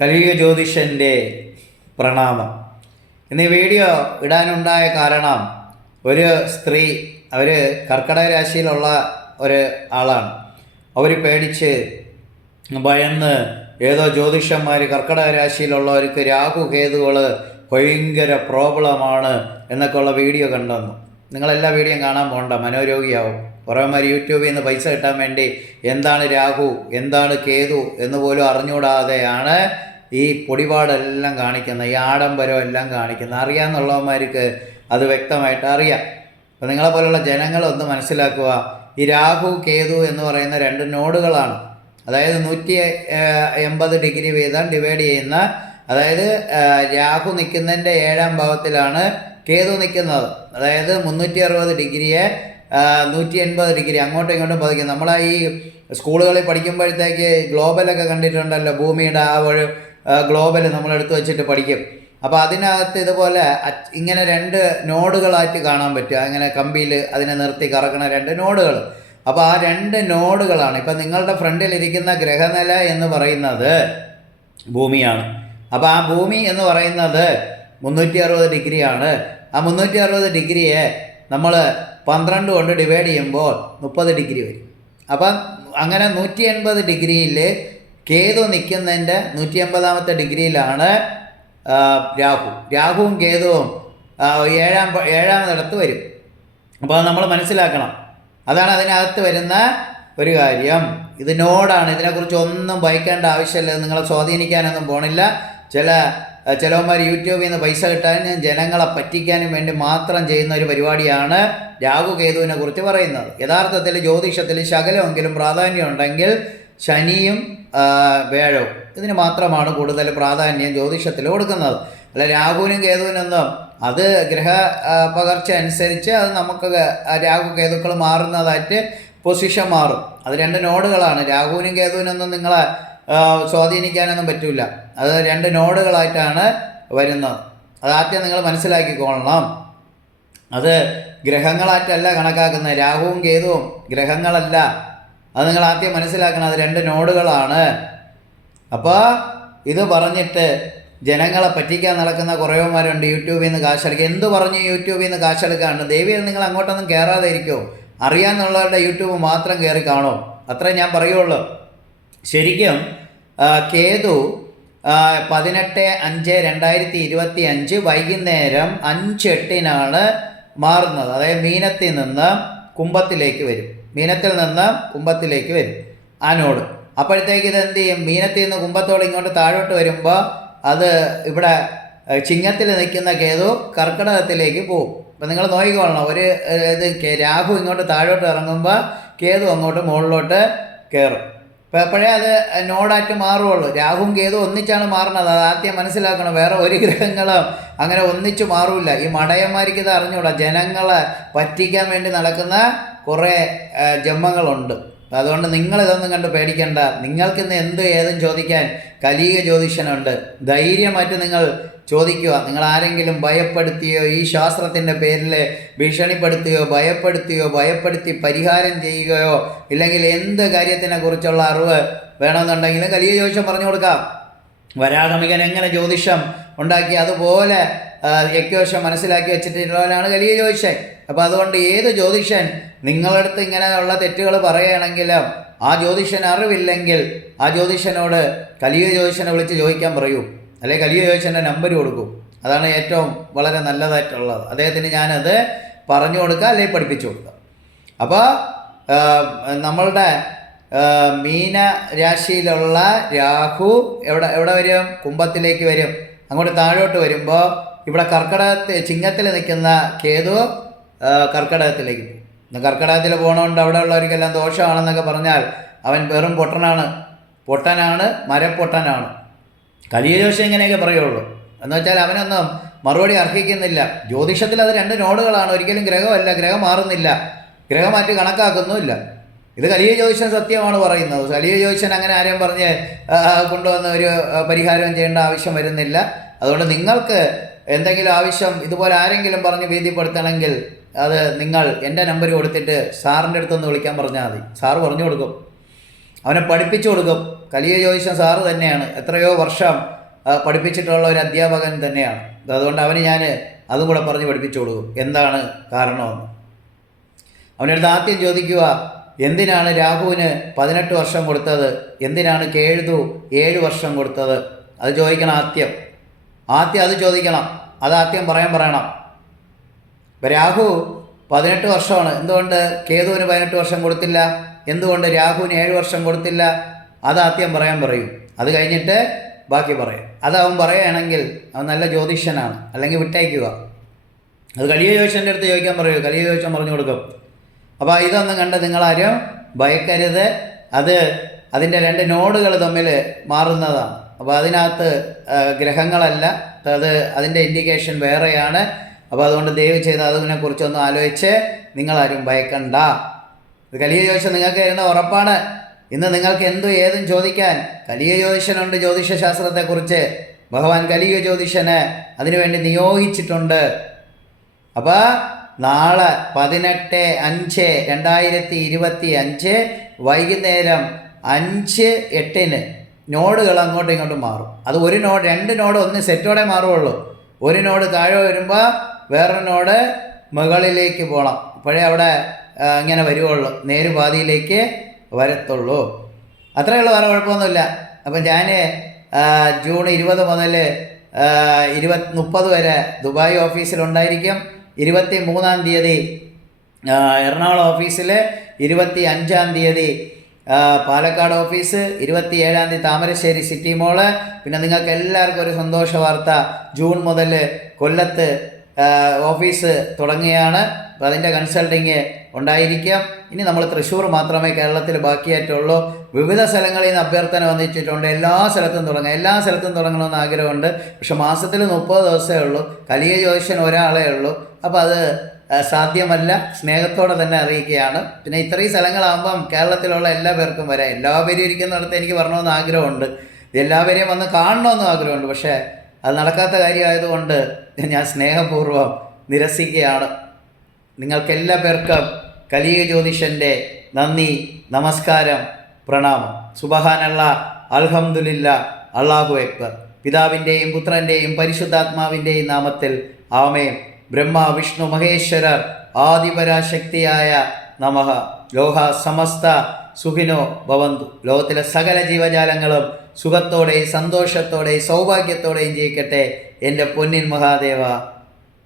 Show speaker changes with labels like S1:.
S1: കലിയുഗ ജ്യോതിഷന്റെ പ്രണാമം. ഇന്ന് വീഡിയോ ഇടാനുണ്ടായ കാരണം ഒരു സ്ത്രീ അവർ കർക്കിടക രാശിയിലുള്ള ഒരു ആളാണ്. അവർ പേടിച്ച് ഭയന്ന് ഏതോ ജ്യോതിഷന്മാർ കർക്കിടക രാശിയിലുള്ളവർക്ക് രാഹു കേതുകൾ ഭയങ്കര പ്രോബ്ലമാണ് എന്നൊക്കെയുള്ള വീഡിയോ കണ്ടെന്നു നിങ്ങളെല്ലാ വീഡിയോയും കാണാൻ പോകണ്ട മനോരോഗിയാവും. കുറേമാർ യൂട്യൂബിൽ നിന്ന് പൈസ കിട്ടാൻ വേണ്ടി എന്താണ് രാഹു എന്താണ് കേതു എന്ന് പോലും അറിഞ്ഞുകൂടാതെയാണ് ഈ പൊടിപാടെല്ലാം കാണിക്കുന്നത് ഈ ആഡംബരം എല്ലാം കാണിക്കുന്നത്. അറിയാമെന്നുള്ളവന്മാർക്ക് അത് വ്യക്തമായിട്ട് അറിയാം. അപ്പോൾ നിങ്ങളെ പോലുള്ള ജനങ്ങളൊന്ന് മനസ്സിലാക്കുക ഈ രാഹു കേതു എന്ന് പറയുന്ന രണ്ട് നോഡുകളാണ്. അതായത് നൂറ്റി എൺപത് ഡിഗ്രി വീതം ഡിവൈഡ് ചെയ്യുന്ന അതായത് രാഹു നിൽക്കുന്നതിന്റെ ഏഴാം ഭാവത്തിലാണ് കേതു നിൽക്കുന്നത്. അതായത് മുന്നൂറ്റി അറുപത് ഡിഗ്രിയെ നൂറ്റി എൺപത് ഡിഗ്രി അങ്ങോട്ടും ഇങ്ങോട്ടും പതിക്കും. നമ്മളാ ഈ സ്കൂളുകളിൽ പഠിക്കുമ്പോഴത്തേക്ക് ഗ്ലോബലൊക്കെ കണ്ടിട്ടുണ്ടല്ലോ ഭൂമിയുടെ ആ ഒരു ഗ്ലോബൽ നമ്മൾ എടുത്തു വെച്ചിട്ട് പഠിക്കും. അപ്പോൾ അതിനകത്ത് ഇതുപോലെ ഇങ്ങനെ രണ്ട് നോഡുകളായിട്ട് കാണാൻ പറ്റും. അങ്ങനെ കമ്പിയിൽ അതിനെ നിർത്തി കറക്കണ രണ്ട് നോഡുകൾ അപ്പോൾ ആ രണ്ട് നോഡുകളാണ്. ഇപ്പം നിങ്ങളുടെ ഫ്രണ്ടിൽ ഇരിക്കുന്ന ഗ്രഹനില എന്ന് പറയുന്നത് ഭൂമിയാണ്. അപ്പോൾ ആ ഭൂമി എന്ന് പറയുന്നത് മുന്നൂറ്റി അറുപത് ഡിഗ്രിയാണ്. ആ മുന്നൂറ്റി അറുപത് ഡിഗ്രിയെ നമ്മൾ പന്ത്രണ്ട് കൊണ്ട് ഡിവൈഡ് ചെയ്യുമ്പോൾ മുപ്പത് ഡിഗ്രി വരും. അപ്പം അങ്ങനെ നൂറ്റി എൺപത് ഡിഗ്രിയിൽ കേതു നിൽക്കുന്നതിന്റെ നൂറ്റി എൺപതാമത്തെ ഡിഗ്രിയിലാണ് രാഹു. രാഹുവും കേതുവും ഏഴാം ഏഴാമതിടത്ത് വരും. അപ്പോൾ അത് നമ്മൾ മനസ്സിലാക്കണം. അതാണ് അതിനകത്ത് വരുന്ന ഒരു കാര്യം. ഇതിനോടാണ് ഇതിനെക്കുറിച്ച് ഒന്നും ഭയക്കേണ്ട ആവശ്യമില്ല. നിങ്ങളെ സ്വാധീനിക്കാനൊന്നും പോണില്ല. ചില ചിലവന്മാർ യൂട്യൂബിൽ നിന്ന് പൈസ കിട്ടാനും ജനങ്ങളെ പറ്റിക്കാനും വേണ്ടി മാത്രം ചെയ്യുന്ന ഒരു പരിപാടിയാണ് രാഹു കേതുവിനെ കുറിച്ച് പറയുന്നത്. യഥാർത്ഥത്തിൽ ജ്യോതിഷത്തിൽ ശകലമെങ്കിലും പ്രാധാന്യം ഉണ്ടെങ്കിൽ ശനിയും വേഴവും ഇതിന് മാത്രമാണ് കൂടുതൽ പ്രാധാന്യം ജ്യോതിഷത്തിൽ കൊടുക്കുന്നത്. അല്ല രാഹുവിനും കേതുവിനൊന്നും അത് ഗ്രഹ പകർച്ച അനുസരിച്ച് അത് നമുക്ക് രാഹു കേതുക്കൾ മാറുന്നതായിട്ട് പൊസിഷൻ മാറും. അത് രണ്ട് നോഡുകളാണ്. രാഹുവിനും കേതുവിനൊന്നും നിങ്ങളെ ആ, സ്വാധീനിക്കാനൊന്നും പറ്റില്ല അത് രണ്ട് നോഡുകളായിട്ടാണ് വരുന്നത്. അത് ആദ്യം നിങ്ങൾ മനസ്സിലാക്കിക്കൊള്ളണം. അത് ഗ്രഹങ്ങളായിട്ടല്ല കണക്കാക്കുന്നത്. രാഹുവും കേതുവും ഗ്രഹങ്ങളല്ല. അത് നിങ്ങൾ ആദ്യം മനസ്സിലാക്കണം. അത് രണ്ട് നോഡുകളാണ്. അപ്പോൾ ഇത് പറഞ്ഞിട്ട് ജനങ്ങളെ പറ്റിക്കാൻ നടക്കുന്ന കുറേമാരുണ്ട് യൂട്യൂബിൽ നിന്ന് കാശെടുക്കുക. എന്ത് പറഞ്ഞ് യൂട്യൂബിൽ നിന്ന് കാശെടുക്കാണ്ട് ദേവിയിൽ നിങ്ങൾ അങ്ങോട്ടൊന്നും കയറാതെ ഇരിക്കുമോ അറിയാമെന്നുള്ളവരുടെ യൂട്യൂബ് മാത്രം കയറി കാണും. അത്രേ ഞാൻ പറയുള്ളൂ. ശരിക്കും കേതു പതിനെട്ട് അഞ്ച് രണ്ടായിരത്തി ഇരുപത്തി അഞ്ച് വൈകുന്നേരം അഞ്ചെട്ടിനാണ് മാറുന്നത്. അതായത് മീനത്തിൽ നിന്ന് കുംഭത്തിലേക്ക് വരും. മീനത്തിൽ നിന്ന് കുംഭത്തിലേക്ക് വരും ആനോട്. നോട് അപ്പോഴത്തേക്ക് ഇത് എന്ത് ചെയ്യും? മീനത്തിൽ നിന്ന് കുംഭത്തോട് ഇങ്ങോട്ട് താഴോട്ട് വരുമ്പോൾ അത് ഇവിടെ ചിങ്ങത്തിൽ നിൽക്കുന്ന കേതു കർക്കിടകത്തിലേക്ക് പോകും അപ്പം നിങ്ങൾ നോക്കിക്കൊള്ളണം ഒരു ഇത് രാഹു ഇങ്ങോട്ട് താഴോട്ട് ഇറങ്ങുമ്പോൾ കേതു അങ്ങോട്ട് മുകളിലോട്ട് കയറും എപ്പോഴേ അത് നോഡായിട്ട് മാറുള്ളൂ രാഹുവും കേതു ഒന്നിച്ചാണ് മാറുന്നത്. അത് ആദ്യം മനസ്സിലാക്കണം. വേറെ ഒരു ഗ്രഹങ്ങളും അങ്ങനെ ഒന്നിച്ചു മാറൂല. ഈ മടയന്മാർക്ക് ഇത് ജനങ്ങളെ പറ്റിക്കാൻ വേണ്ടി നടക്കുന്ന കുറേ ജന്മങ്ങളുണ്ട്. അതുകൊണ്ട് നിങ്ങൾ ഇതൊന്നും കണ്ട് പേടിക്കേണ്ട. നിങ്ങൾക്കിന്ന് എന്ത് ഏതും ചോദിക്കാൻ കലീക ജ്യോതിഷനുണ്ട്. ധൈര്യമായിട്ട് നിങ്ങൾ ചോദിക്കുക. നിങ്ങൾ ആരെങ്കിലും ഭയപ്പെടുത്തിയോ ഈ ശാസ്ത്രത്തിന്റെ പേരിൽ ഭീഷണിപ്പെടുത്തുകയോ ഭയപ്പെടുത്തുകയോ ഭയപ്പെടുത്തി പരിഹാരം ചെയ്യുകയോ ഇല്ലെങ്കിൽ എന്ത് കാര്യത്തിനെ കുറിച്ചുള്ള അറിവ് വേണമെന്നുണ്ടെങ്കിലും കലിയ ജ്യോതിഷം പറഞ്ഞു കൊടുക്കാം. വരാഗമികൻ എങ്ങനെ ജ്യോതിഷം ഉണ്ടാക്കി അതുപോലെ ആ, മനസ്സിലാക്കി വെച്ചിട്ടുള്ളവനാണ് കലിയ ജ്യോതിഷൻ. അപ്പോൾ അതുകൊണ്ട് ഏത് ജ്യോതിഷൻ നിങ്ങളടുത്ത് ഇങ്ങനെയുള്ള തെറ്റുകൾ പറയുകയാണെങ്കിലും ആ ജ്യോതിഷൻ അറിവില്ലെങ്കിൽ ആ ജ്യോതിഷനോട് കലിയ ജ്യോതിഷനെ വിളിച്ച് ചോദിക്കാൻ പറയൂ. അല്ലെങ്കിൽ കലിയ ജ്യോതിഷന്റെ നമ്പർ കൊടുക്കും. അതാണ് ഏറ്റവും വളരെ നല്ലതായിട്ടുള്ളത്. അദ്ദേഹത്തിന് ഞാനത് പറഞ്ഞു കൊടുക്കുക അല്ലെങ്കിൽ പഠിപ്പിച്ചു കൊടുക്കുക. അപ്പോൾ നമ്മളുടെ മീന രാശിയിലുള്ള രാഹു എവിടെ എവിടെ വരും? കുംഭത്തിലേക്ക് വരും. അങ്ങോട്ട് താഴോട്ട് വരുമ്പോൾ ഇവിടെ കർക്കിടകത്തിൽ ചിങ്ങത്തിൽ നിൽക്കുന്ന കേതു കർക്കടകത്തിലേക്ക് കർക്കിടകത്തിൽ പോകണോണ്ട് അവിടെ ഉള്ളവർക്കെല്ലാം ദോഷമാണെന്നൊക്കെ പറഞ്ഞാൽ അവൻ വെറും പൊട്ടനാണ്. പൊട്ടനാണ് മരപ്പൊട്ടനാണ്. കലിയ ദോഷം ഇങ്ങനെയൊക്കെ പറയുള്ളൂ. എന്ന് വെച്ചാൽ അവനൊന്നും മറുപടി അർഹിക്കുന്നില്ല. ജ്യോതിഷത്തിൽ അത് രണ്ട് നോഡുകളാണ്. ഒരിക്കലും ഗ്രഹമല്ല ഗ്രഹം മാറുന്നില്ല. ഗ്രഹമാറ്റി കണക്കാക്കുന്നുമില്ല. ഇത് കലിയ ജ്യോതിഷൻ സത്യമാണ് പറയുന്നത്. കലിയ ജ്യോതിഷൻ അങ്ങനെ ആരെയും പറഞ്ഞ് കൊണ്ടുവന്ന ഒരു പരിഹാരം ചെയ്യേണ്ട ആവശ്യം വരുന്നില്ല. അതുകൊണ്ട് നിങ്ങൾക്ക് എന്തെങ്കിലും ആവശ്യം ഇതുപോലെ ആരെങ്കിലും പറഞ്ഞ് ഭീതിപ്പെടുത്തണമെങ്കിൽ അത് നിങ്ങൾ എന്റെ നമ്പർ കൊടുത്തിട്ട് സാറിന്റെ അടുത്തൊന്ന് വിളിക്കാൻ പറഞ്ഞാൽ മതി. സാറ് പറഞ്ഞു കൊടുക്കും. അവനെ പഠിപ്പിച്ചു കൊടുക്കും. കലിയ ജ്യോതിഷൻ സാറ് തന്നെയാണ്. എത്രയോ വർഷം പഠിപ്പിച്ചിട്ടുള്ള ഒരു അധ്യാപകൻ തന്നെയാണ്. അതുകൊണ്ട് അവന് ഞാൻ അതും കൂടെ പറഞ്ഞ് പഠിപ്പിച്ചു കൊടുക്കും. എന്താണ് കാരണമെന്ന്. അവനടുത്ത് ആദ്യം ചോദിക്കുക എന്തിനാണ് രാഹുവിന് പതിനെട്ട് വർഷം കൊടുത്തത്? എന്തിനാണ് കേഴുതു ഏഴ് വർഷം കൊടുത്തത്? അത് ചോദിക്കണം ആദ്യം. ആദ്യം അത് ചോദിക്കണം. അത് ആദ്യം പറയാൻ പറയണം. ഇപ്പം രാഹു പതിനെട്ട് വർഷമാണ്. എന്തുകൊണ്ട് കേതുവിന് പതിനെട്ട് വർഷം കൊടുത്തില്ല? എന്തുകൊണ്ട് രാഹുവിന് ഏഴ് വർഷം കൊടുത്തില്ല? അത് ആദ്യം പറയാൻ പറയും. അത് കഴിഞ്ഞിട്ട് ബാക്കി പറയും. അത് അവൻ പറയുകയാണെങ്കിൽ അവൻ നല്ല ജ്യോതിഷനാണ്. അല്ലെങ്കിൽ വിട്ടയക്കുക. അത് കലിയ ജ്യോതിഷന്റെ അടുത്ത് ചോദിക്കാൻ പറയൂ. കലിയ ജ്യോതിഷൻ പറഞ്ഞു കൊടുക്കും. അപ്പോൾ ഇതൊന്നും കണ്ട് നിങ്ങളാരും ഭയക്കരുത്. അത് അതിന്റെ രണ്ട് നോഡുകൾ തമ്മിൽ മാറുന്നതാണ്. അപ്പോൾ അതിനകത്ത് ഗ്രഹങ്ങളല്ല. അത് അതിന്റെ ഇൻഡിക്കേഷൻ വേറെയാണ്. അപ്പോൾ അതുകൊണ്ട് ദയവ് ചെയ്ത് അതിനെക്കുറിച്ചൊന്നും ആലോചിച്ച് നിങ്ങളാരും ഭയക്കണ്ട. ഇത് കലിയ ജ്യോതിഷം നിങ്ങൾക്ക് തരുന്ന ഉറപ്പാണ്. ഇന്ന് നിങ്ങൾക്ക് എന്തും ഏതും ചോദിക്കാൻ കലിയ ജ്യോതിഷനുണ്ട് ജ്യോതിഷശാസ്ത്രത്തെക്കുറിച്ച്. ഭഗവാൻ കലിയ ജ്യോതിഷന് അതിനുവേണ്ടി നിയോഗിച്ചിട്ടുണ്ട്. അപ്പോൾ നാളെ പതിനെട്ട് അഞ്ച് രണ്ടായിരത്തി ഇരുപത്തി അഞ്ച് വൈകുന്നേരം അഞ്ച് എട്ടിന് നോഡുകൾ അങ്ങോട്ടും ഇങ്ങോട്ടും മാറും. അത് ഒരു നോഡ് രണ്ട് നോഡ് ഒന്ന് സെറ്റോടെ മാറുള്ളൂ ഒരു നോഡ് താഴെ വരുമ്പോൾ വേറൊരു നോഡ് മുകളിലേക്ക് പോകണം. അപ്പോഴേ അവിടെ ഇങ്ങനെ വരുവുള്ളൂ. നേരുപാതിയിലേക്ക് വരത്തുള്ളൂ. അത്രയേ ഉള്ളൂ വേറെ കുഴപ്പമൊന്നുമില്ല. അപ്പം ഞാൻ ജൂൺ ഇരുപത് മുതൽ ഇരുപത് മുപ്പത് വരെ ദുബായ് ഓഫീസിലുണ്ടായിരിക്കും. ഇരുപത്തി മൂന്നാം തീയതി എറണാകുളം ഓഫീസിൽ ഇരുപത്തി അഞ്ചാം തീയതി പാലക്കാട് ഓഫീസ് ഇരുപത്തി ഏഴാം തീയതി താമരശ്ശേരി സിറ്റി മോൾ. പിന്നെ നിങ്ങൾക്ക് എല്ലാവർക്കും ഒരു സന്തോഷ വാർത്ത. ജൂൺ മുതൽ കൊല്ലത്ത് ഓഫീസ് തുടങ്ങുകയാണ്. അതിന്റെ കൺസൾട്ടിങ് ഉണ്ടായിരിക്കാം. ഇനി നമ്മൾ തൃശ്ശൂർ മാത്രമേ കേരളത്തിൽ ബാക്കിയായിട്ടുള്ളൂ. വിവിധ സ്ഥലങ്ങളിൽ നിന്ന് അഭ്യർത്ഥന വന്നിട്ടുണ്ട് എല്ലാ സ്ഥലത്തും തുടങ്ങാം. എല്ലാ സ്ഥലത്തും തുടങ്ങണമെന്ന് ആഗ്രഹമുണ്ട്. പക്ഷെ മാസത്തിൽ മുപ്പത് ദിവസമേ ഉള്ളൂ. കലിയ ജ്യോതിഷൻ ഒരാളേ ഉള്ളൂ. അപ്പോൾ അത് സാധ്യമല്ല. സ്നേഹത്തോടെ തന്നെ അറിയിക്കുകയാണ്. പിന്നെ ഇത്രയും സ്ഥലങ്ങളാകുമ്പം കേരളത്തിലുള്ള എല്ലാ പേർക്കും വരാം. എല്ലാവരും ഇരിക്കുന്നിടത്ത് എനിക്ക് വരണമെന്ന് ആഗ്രഹമുണ്ട്. എല്ലാവരെയും വന്ന് കാണണമെന്നും ആഗ്രഹമുണ്ട്. പക്ഷേ അത് നടക്കാത്ത കാര്യമായതുകൊണ്ട് ഞാൻ സ്നേഹപൂർവം നിരസിക്കുകയാണ്. നിങ്ങൾക്ക് എല്ലാ പേർക്കും കലിയ ജ്യോതിഷന്റെ നന്ദി നമസ്കാരം പ്രണാമം. സുബഹാനല്ല അൽഹംദുലില്ല അള്ളാഹു എക്ബർ പിതാവിന്റെയും പുത്രന്റെയും പരിശുദ്ധാത്മാവിന്റെയും നാമത്തിൽ ആമേം ബ്രഹ്മ വിഷ്ണു മഹേശ്വരർ ആദിപരാശക്തിയായ നമ. ലോഹ സമസ്ത സുഖിനോ ഭവന്തു. ലോകത്തിലെ സകല ജീവജാലങ്ങളും സുഖത്തോടെയും സന്തോഷത്തോടെയും സൗഭാഗ്യത്തോടെയും ജീവിക്കട്ടെ എന്റെ പൊന്നിൻ മഹാദേവ.